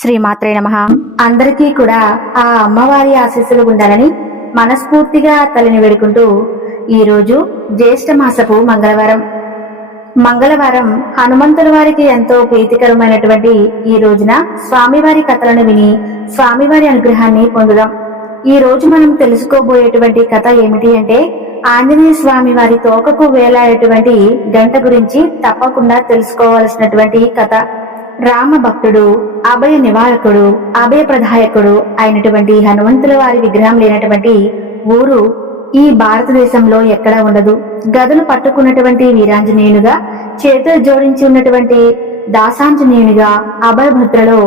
శ్రీమాత్రే నమః. అందరికీ కూడా ఆ అమ్మవారి ఆశీస్సులు ఉండాలని మనస్ఫూర్తిగా తల్లిని వేడుకుంటూ ఈరోజు జ్యేష్ఠ మాసపు మంగళవారం హనుమంతుల వారికి ఎంతో ప్రీతికరమైనటువంటి ఈ రోజున స్వామివారి కథలను విని స్వామివారి అనుగ్రహాన్ని పొందుదాం. ఈ రోజు మనం తెలుసుకోబోయేటువంటి కథ ఏమిటి అంటే ఆంజనేయ స్వామి వారి తోకకు వేలాడేటువంటి గంట గురించి తప్పకుండా తెలుసుకోవాల్సినటువంటి కథ. రామ భక్తుడు, అభయ నివారకుడు, అభయ ప్రదాయకుడు అయినటువంటి హనుమంతుల వారి విగ్రహం లేనటువంటి ఊరు ఈ భారతదేశంలో ఎక్కడా ఉండదు. గదను పట్టుకున్నటువంటి వీరాంజనేయునిగా, చేతులు జోడించి ఉన్నటువంటి దాసాంజనేయునిగా, అభయభద్రలో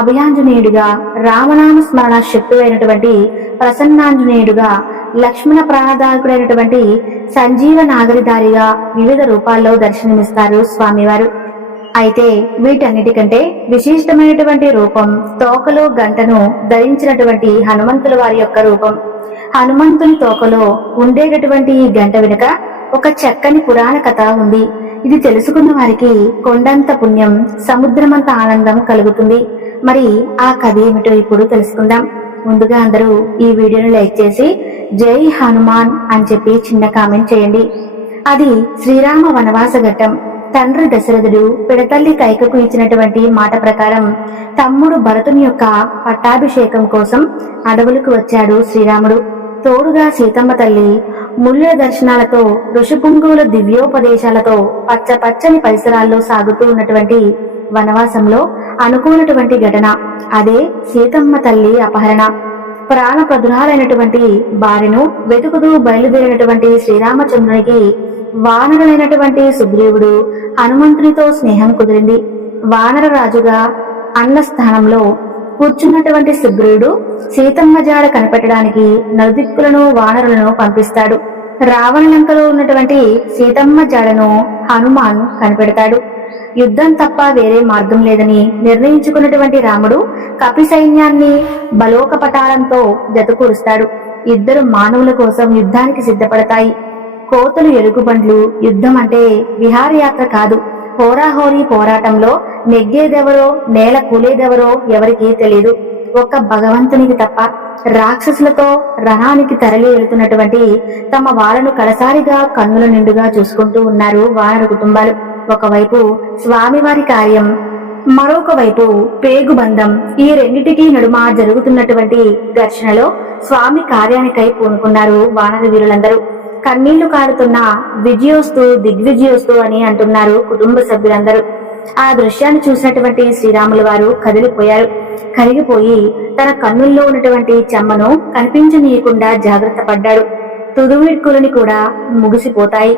అభయాంజనేయుడిగా, రామనామ స్మరణ శక్తి అయినటువంటి ప్రసన్నాంజనేయుడుగా, లక్ష్మణ ప్రాణదాయకుడైనటువంటి సంజీవ నాగరిదారిగా వివిధ రూపాల్లో దర్శనమిస్తారు స్వామివారు. అయితే వీటన్నిటికంటే విశిష్టమైనటువంటి రూపం తోకలో గంటను ధరించినటువంటి హనుమంతుల వారి యొక్క రూపం. హనుమంతుని తోకలో ఉండేటటువంటి ఈ గంట వెనుక ఒక చక్కని పురాణ కథ ఉంది. ఇది తెలుసుకున్న వారికి కొండంత పుణ్యం, సముద్రమంత ఆనందం కలుగుతుంది. మరి ఆ కథ ఏమిటో ఇప్పుడు తెలుసుకుందాం. ముందుగా అందరూ ఈ వీడియోను లైక్ చేసి జై హనుమాన్ అని చెప్పి చిన్న కామెంట్ చేయండి. అది శ్రీరామ వనవాస ఘట్టం. తండ్రి దశరథుడు పిడతల్లి కైకకు ఇచ్చినటువంటి మాట ప్రకారం తమ్ముడు భరతుని యొక్క పట్టాభిషేకం కోసం అడవులకు వచ్చాడు శ్రీరాముడు. తోడుగా సీతమ్మ తల్లి ముల్లుల దర్శనాలతో, ఋషిపుంగువుల దివ్యోపదేశాలతో పచ్చ పచ్చని పరిసరాల్లో సాగుతూ ఉన్నటువంటి వనవాసంలో అనుకున్నటువంటి ఘటన అదే సీతమ్మ తల్లి అపహరణ. ప్రాణప్రదురాలైనటువంటి భార్యను వెతుకుతూ బయలుదేరినటువంటి శ్రీరామచంద్రునికి వానరులైనటువంటి సుగ్రీవుడు హనుమంతునితో స్నేహం కుదిరింది. వానర రాజుగా అన్న స్థానంలో కూర్చున్నటువంటి సుగ్రీవుడు సీతమ్మ జాడ కనిపెట్టడానికి నలుదిక్కులను వానరులను పంపిస్తాడు. రావణలంకలో ఉన్నటువంటి సీతమ్మ జాడను హనుమాన్ కనిపెడతాడు. యుద్ధం తప్ప వేరే మార్గం లేదని నిర్ణయించుకున్నటువంటి రాముడు కపి సైన్యాన్ని బలోకపటాలంతో జతకూరుస్తాడు. ఇద్దరు మానవుల కోసం యుద్ధానికి సిద్ధపడతాయి. కోతులు ఎలుగుబండ్లు. యుద్ధం అంటే విహారయాత్ర కాదు. హోరాహోరీ పోరాటంలో నెగ్గేదెవరో, నేల కూలేదెవరో ఎవరికీ తెలియదు, ఒక్క భగవంతునికి తప్ప. రాక్షసులతో రణానికి తరలి వెళుతున్నటువంటి తమ వాళ్ళను కడసారిగా కన్నుల నిండుగా చూసుకుంటూ ఉన్నారు వానర కుటుంబాలు. ఒకవైపు స్వామివారి కార్యం, మరొక వైపు పేగుబంధం. ఈ రెండిటికీ నడుమ జరుగుతున్నటువంటి ఘర్షణలో స్వామి కార్యానికై పూనుకున్నారు వానర వీరులందరూ. కన్నీళ్లు కారుతున్న విజయోస్తు దిగ్విజయోస్తు అని అంటున్నారు కుటుంబ సభ్యులందరూ. ఆ దృశ్యాన్ని చూసినటువంటి శ్రీరాముల వారు కదిలిపోయారు. కరిగిపోయి తన కన్నుల్లో ఉన్నటువంటి చెమ్మను కనిపించనీయకుండా జాగ్రత్త పడ్డాడు. తుదువిడ్కులని కూడా ముగిసిపోతాయి.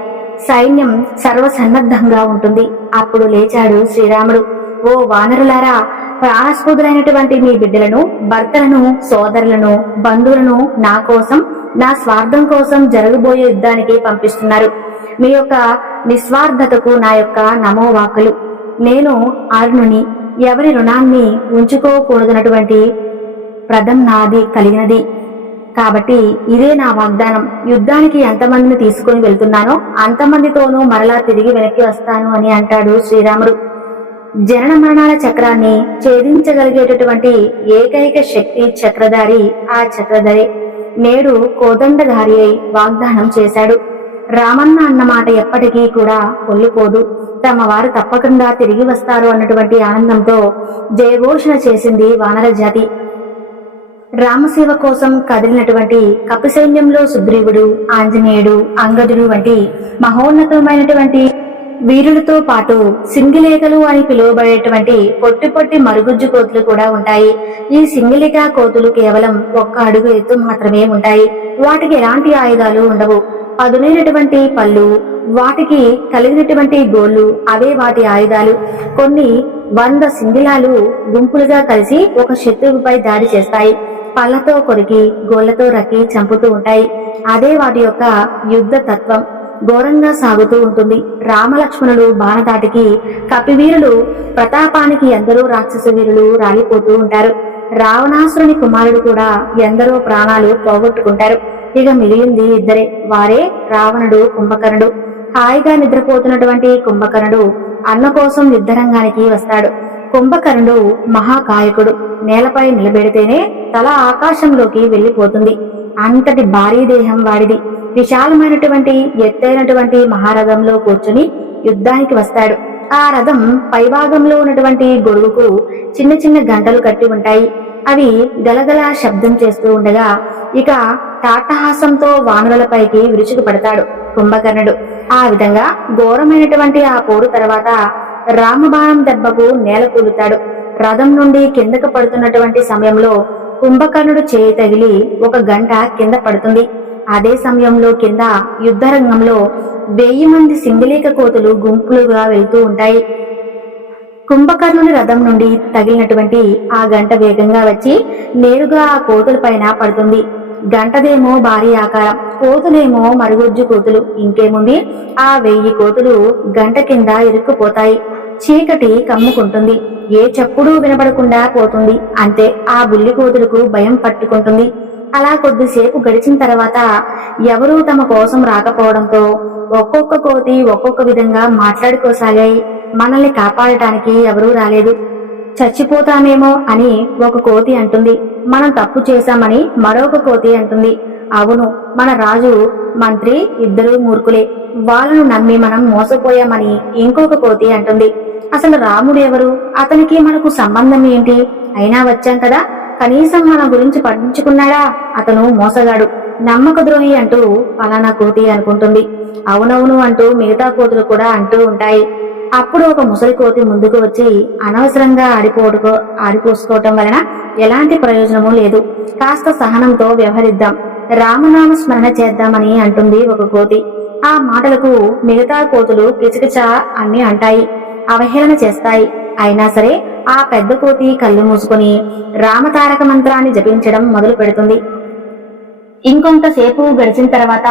సైన్యం సర్వసన్నద్ధంగా ఉంటుంది. అప్పుడు లేచాడు శ్రీరాముడు. ఓ వానరులారా, ప్రాణస్ఫూతులైనటువంటి మీ బిడ్డలను, భర్తలను, సోదరులను, బంధువులను నా కోసం, నా స్వార్థం కోసం జరగబోయే యుద్ధానికి పంపిస్తున్నారు. మీ యొక్క నిస్వార్థతకు నా యొక్క నమోవాకులు. నేను అర్ణుని, ఎవరి రుణాన్ని ఉంచుకోకూడదన్నటువంటి ప్రదం నాది కలిగినది. కాబట్టి ఇదే నా వాగ్దానం. యుద్ధానికి ఎంతమందిని తీసుకుని వెళ్తున్నానో అంతమందితోనూ మరలా తిరిగి వెనక్కి వస్తాను అని అంటాడు శ్రీరాముడు. జనన మరణాల చక్రాన్ని ఛేదించగలిగేటటువంటి ఏకైక శక్తి చక్రధారి ఆ చక్రధరే. నేడు కోదండధారి అయి వాగ్దానం చేశాడు. రామన్న అన్నమాట ఎప్పటికీ కూడా పొల్లిపోదు. తమ వారు తప్పకుండా తిరిగి వస్తారు అన్నటువంటి ఆనందంతో జయఘోషణ చేసింది వానర జాతి. రామసేవ కోసం కదిలినటువంటి కపి సైన్యంలో సుగ్రీవుడు, ఆంజనేయుడు, అంగదుడు వంటి మహోన్నతమైనటువంటి వీరులతో పాటు సింగిలేకలు అని పిలువబడేటువంటి పొట్టి పొట్టి మరుగుజ్జు కోతులు కూడా ఉంటాయి. ఈ సింగిలిక కోతులు కేవలం 1 అడుగు ఎత్తు మాత్రమే ఉంటాయి. వాటికి ఎలాంటి ఆయుధాలు ఉండవు. పదునైనటువంటి పళ్ళు, వాటికి కలిగినటువంటి గోళ్లు అవే వాటి ఆయుధాలు. కొన్ని 100 సింగిలాలు గుంపులుగా కలిసి ఒక శత్రువుపై దాడి చేస్తాయి. పళ్లతో కొరికి, గోళ్లతో రక్కి చంపుతూ ఉంటాయి. అదే వాటి యొక్క యుద్ధ తత్వం. ఘోరంగా సాగుతూ ఉంటుంది. రామలక్ష్మణులు బాణదాటికి, కపివీరులు ప్రతాపానికి ఎందరో రాక్షస వీరులు రాలిపోతూ ఉంటారు. రావణాసురుని కుమారుడు కూడా ఎందరో ప్రాణాలు పోగొట్టుకుంటారు. ఇక మిగిలింది ఇద్దరే. వారే రావణుడు, కుంభకర్ణుడు. హాయిగా నిద్రపోతున్నటువంటి కుంభకర్ణుడు అన్న కోసం యుద్ధరంగానికి వస్తాడు. కుంభకర్ణుడు మహాకాయకుడు. నేలపై నిలబెడితేనే తల ఆకాశంలోకి వెళ్లిపోతుంది. అంతటి భారీ దేహం వాడిది. విశాలమైనటువంటి ఎత్తైనటువంటి మహారథంలో కూర్చుని యుద్ధానికి వస్తాడు. ఆ రథం పైభాగంలో ఉన్నటువంటి గొడుగుకు చిన్న చిన్న గంటలు కట్టి ఉంటాయి. అవి గలగల శబ్దం చేస్తూ ఉండగా ఇక తాటహాసంతో వానరులపైకి విరుచుకు పడతాడు కుంభకర్ణుడు. ఆ విధంగా ఘోరమైనటువంటి ఆ పోరు తర్వాత రామబాణం దెబ్బకు నేల కూలుతాడు. రథం నుండి కిందకు పడుతున్నటువంటి సమయంలో కుంభకర్ణుడు చేయి తగిలి ఒక గంట కింద పడుతుంది. అదే సమయంలో కింద యుద్ధరంగంలో 1000 మంది సింగలీక కోతులు గుంపులుగా వెళ్తూ ఉంటాయి. కుంభకర్ణుని రథం నుండి తగిలినటువంటి ఆ గంట వేగంగా వచ్చి నేరుగా ఆ కోతుల పైన పడుతుంది. గంటదేమో భారీ ఆకారం, కోతులేమో మరుగుజ్జు కోతులు. ఇంకేముంది, ఆ 1000 కోతులు గంట కింద ఇరుక్కుపోతాయి. చీకటి కమ్ముకుంటుంది. ఏ చప్పుడు వినపడకుండా పోతుంది. అంతే, ఆ బుల్లి కోతులకు భయం పట్టుకుంటుంది. అలా కొద్దిసేపు గడిచిన తర్వాత ఎవరూ తమ కోసం రాకపోవడంతో ఒక్కొక్క కోతి ఒక్కొక్క విధంగా మాట్లాడుకోసాగాయి. మనల్ని కాపాడటానికి ఎవరూ రాలేదు, చచ్చిపోతామేమో అని ఒక కోతి అంటుంది. మనం తప్పు చేశామని మరొక కోతి అంటుంది. అవును, మన రాజు మంత్రి ఇద్దరూ మూర్ఖులే, వాళ్ళను నమ్మి మనం మోసపోయామని ఇంకొక కోతి అంటుంది. అసలు రాముడు ఎవరు? అతనికి మనకు సంబంధం ఏంటి? అయినా వచ్చాం కదా, కనీసం మన గురించి పట్టించుకున్నాడా? అతను మోసగాడు, నమ్మక ద్రోహి అంటూ పలానా కోతి అనుకుంటుంది. అవునవును అంటూ మిగతా కోతులు కూడా అంటూ ఉంటాయి. అప్పుడు ఒక ముసలి కోతి ముందుకు వచ్చి అనవసరంగా ఆడిపోసుకోవటం వలన ఎలాంటి ప్రయోజనమూ లేదు, కాస్త సహనంతో వ్యవహరిద్దాం, రామనామ స్మరణ చేద్దామని అంటుంది ఒక కోతి. ఆ మాటలకు మిగతా కోతులు కిచకిచ అన్ని అంటాయి, అవహేళన చేస్తాయి. అయినా సరే ఆ పెద్ద కోతి కళ్ళు మూసుకుని రామతారక మంత్రాన్ని జపించడం మొదలు పెడుతుంది. ఇంకొంతసేపు గడిచిన తర్వాత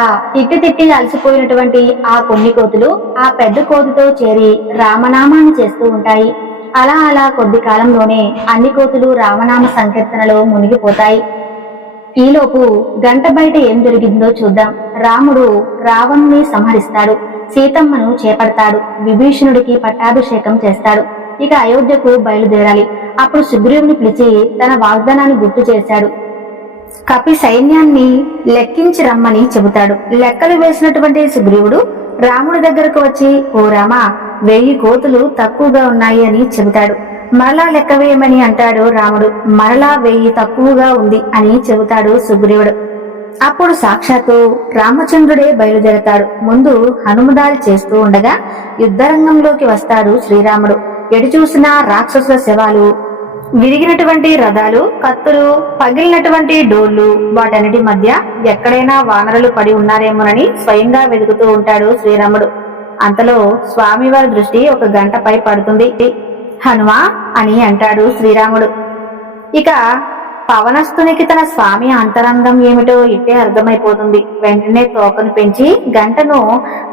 తిట్టి అలసిపోయినటువంటి ఆ కొన్ని కోతులు ఆ పెద్ద కోతితో చేరి రామనామాన్ని చేస్తూ ఉంటాయి. అలా కొద్ది కాలంలోనే అన్ని కోతులు రామనామ సంకీర్తనలో మునిగిపోతాయి. ఈలోపు గంట బయట ఏం జరిగిందో చూద్దాం. రాముడు రావణుని సంహరిస్తాడు, సీతమ్మను చేపడతాడు, విభీషణుడికి పట్టాభిషేకం చేస్తాడు. ఇక అయోధ్యకు బయలుదేరాలి. అప్పుడు సుగ్రీవుని పిలిచి తన వాగ్దానాన్ని గుర్తు చేశాడు. కపి సైన్యాన్ని లెక్కించి రమ్మని చెబుతాడు. లెక్కలు వేసినటువంటి సుగ్రీవుడు రాముడి దగ్గరకు వచ్చి, ఓ రామా, 1000 కోతులు తక్కువగా ఉన్నాయి అని చెబుతాడు. మరలా లెక్క వేయమని అంటాడు రాముడు. మరలా 1000 తక్కువగా ఉంది అని చెబుతాడు సుగ్రీవుడు. అప్పుడు సాక్షాత్తు రామచంద్రుడే బయలుదేరతాడు. ముందు హనుమదారి చేస్తూ ఉండగా యుద్ధరంగంలోకి వస్తాడు శ్రీరాముడు. ఎటు చూసినా రాక్షసుల శవాలు, విరిగినటువంటి రథాలు, కత్తులు, పగిలినటువంటి డోళ్లు, వాటన్నిటి మధ్య ఎక్కడైనా వానరులు పడి ఉన్నారేమోనని స్వయంగా వెతుకుతూ ఉంటాడు శ్రీరాముడు. అంతలో స్వామివారి దృష్టి ఒక గంటపై పడుతుంది. హనుమా అని అంటాడు శ్రీరాముడు. ఇక పవనస్తునికి తన స్వామి అంతరంగం ఏమిటో ఇట్టే అర్థమైపోతుంది. వెంటనే తోకను పెంచి గంటను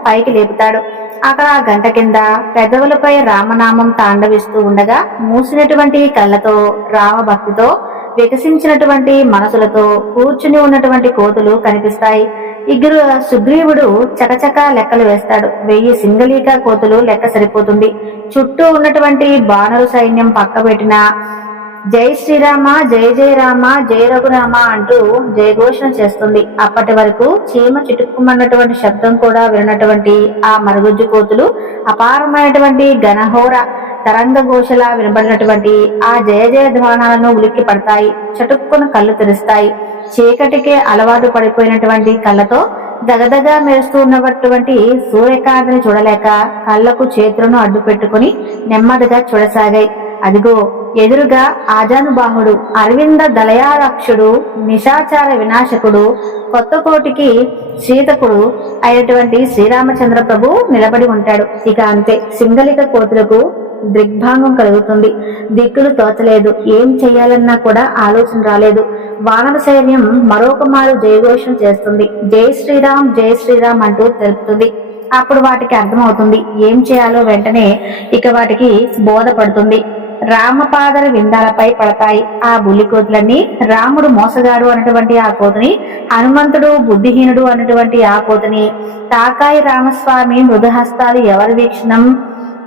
పైకి లేపుతాడు. అక్కడ ఆ గంట కింద పెదవులపై రామనామం తాండవిస్తూ ఉండగా మూసినటువంటి కళ్ళతో, రామభక్తితో వికసించినటువంటి మనసులతో కూర్చుని ఉన్నటువంటి కోతులు కనిపిస్తాయి. సుగ్రీవుడు చకచక లెక్కలు వేస్తాడు. 1000 సింగలీక కోతులు లెక్క సరిపోతుంది. చుట్టూ ఉన్నటువంటి బాణరు సైన్యం పక్కబెట్టిన జై శ్రీరామ, జయ జయ రామ, జయ రఘురామ అంటూ జయఘోషణ చేస్తుంది. అప్పటి వరకు చీమ చిటుక్కుమన్నటువంటి శబ్దం కూడా వినటువంటి ఆ మరుగుజ్జు కోతులు అపారమైనటువంటి ఘనహోర తరంగ ఘోషలా వినబడినటువంటి ఆ జయ జయ ధ్వానాలను ఉలిక్కి పడతాయి. చటుక్కున కళ్ళు తెరుస్తాయి. చీకటికే అలవాటు పడిపోయినటువంటి కళ్ళతో దగదగా మెరుస్తూ ఉన్నటువంటి సూర్యకాంతిని చూడలేక కళ్ళకు చేతులను అడ్డు పెట్టుకుని నెమ్మదిగా చూడసాగాయి. అదిగో ఎదురుగా ఆజానుబాహుడు, అరవింద దళయాలక్షుడు, నిశాచార వినాశకుడు, కొత్త కోటికి శ్రీతకుడు అయినటువంటి శ్రీరామచంద్ర ప్రభు నిలబడి ఉంటాడు. ఇక అంతే, సింగలిక కోతులకు దిగ్భాంగం కలుగుతుంది. దిక్కులు తోచలేదు. ఏం చెయ్యాలన్నా కూడా ఆలోచన రాలేదు. వానర సైన్యం మరొక మారు జయఘోషం చేస్తుంది. జై శ్రీరామ్, జై శ్రీరామ్ అంటూ తెలుపుతుంది. అప్పుడు వాటికి అర్థమవుతుంది ఏం చేయాలో. వెంటనే ఇక వాటికి బోధపడుతుంది. రామపాదర విందాలపై పడతాయి ఆ బుల్లి కోతులన్నీ. రాముడు మోసగాడు అన్నటువంటి ఆ కోతిని, హనుమంతుడు బుద్ధిహీనుడు అన్నటువంటి ఆ కోతిని, తాకాయి రామస్వామి మృదుహస్తాలు ఎవరి వీక్షణం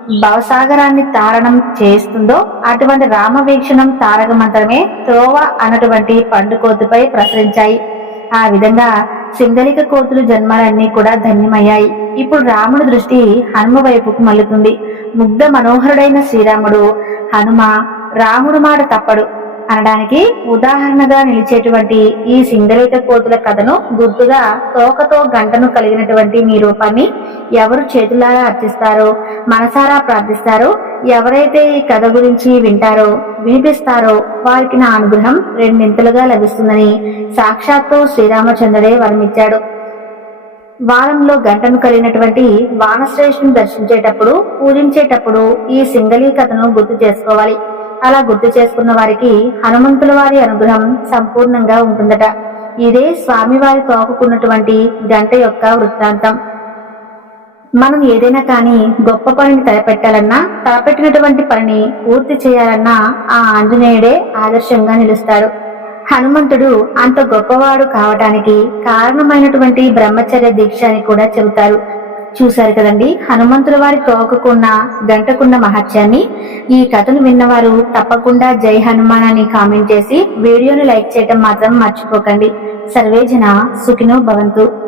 భవసాగరాన్ని తారణం చేస్తుందో అటువంటి రామవీక్షణం తారక మంత్రమే త్రోవ అన్నటువంటి పండుకోతుపై ప్రసరించాయి. ఆ విధంగా సింగలిక కోతులు జన్మాలన్నీ కూడా ధన్యమయ్యాయి. ఇప్పుడు రాముడి దృష్టి హనుమ వైపుకు మల్లుతుంది. ముగ్ధ మనోహరుడైన శ్రీరాముడు హనుమ రాముడు మాట తప్పడు అనడానికి ఉదాహరణగా నిలిచేటువంటి ఈ సింగలిక కోతుల కథను గుర్తుగా తోకతో గంటను కలిగినటువంటి మీ రూపాన్ని ఎవరు చేతులారా అర్చిస్తారో, మనసారా ప్రార్థిస్తారో, ఎవరైతే ఈ కథ గురించి వింటారో, వినిపిస్తారో వారికి నా అనుగ్రహం రెండింతలుగా లభిస్తుందని సాక్షాత్తు శ్రీరామచంద్రుడే వరమిచ్చాడు. వారంలో గంటను కలిగినటువంటి వానశ్రేష్ఠుని దర్శించేటప్పుడు, పూజించేటప్పుడు ఈ సింగళీ కథను గుర్తు చేసుకోవాలి. అలా గుర్తు చేసుకున్న వారికి హనుమంతుల వారి అనుగ్రహం సంపూర్ణంగా ఉంటుందట. ఇదే స్వామివారి తోకుకున్నటువంటి గంట యొక్క వృత్తాంతం. మనం ఏదైనా కానీ గొప్ప పనిని తలపెట్టాలన్నా, తలపెట్టినటువంటి పనిని పూర్తి చేయాలన్నా ఆ ఆంజనేయుడే ఆదర్శంగా నిలుస్తాడు. హనుమంతుడు అంత గొప్పవాడు కావటానికి కారణమైనటువంటి బ్రహ్మచర్య దీక్ష అని కూడా చెబుతారు. చూశారు కదండి హనుమంతుల వారి తోకకున్న గంటకున్న మహత్యాన్ని. ఈ కథను విన్నవారు తప్పకుండా జై హనుమాన్ అని కామెంట్ చేసి వీడియోని లైక్ చేయటం మాత్రం మర్చిపోకండి. సర్వేజన సుఖినో భవంతు.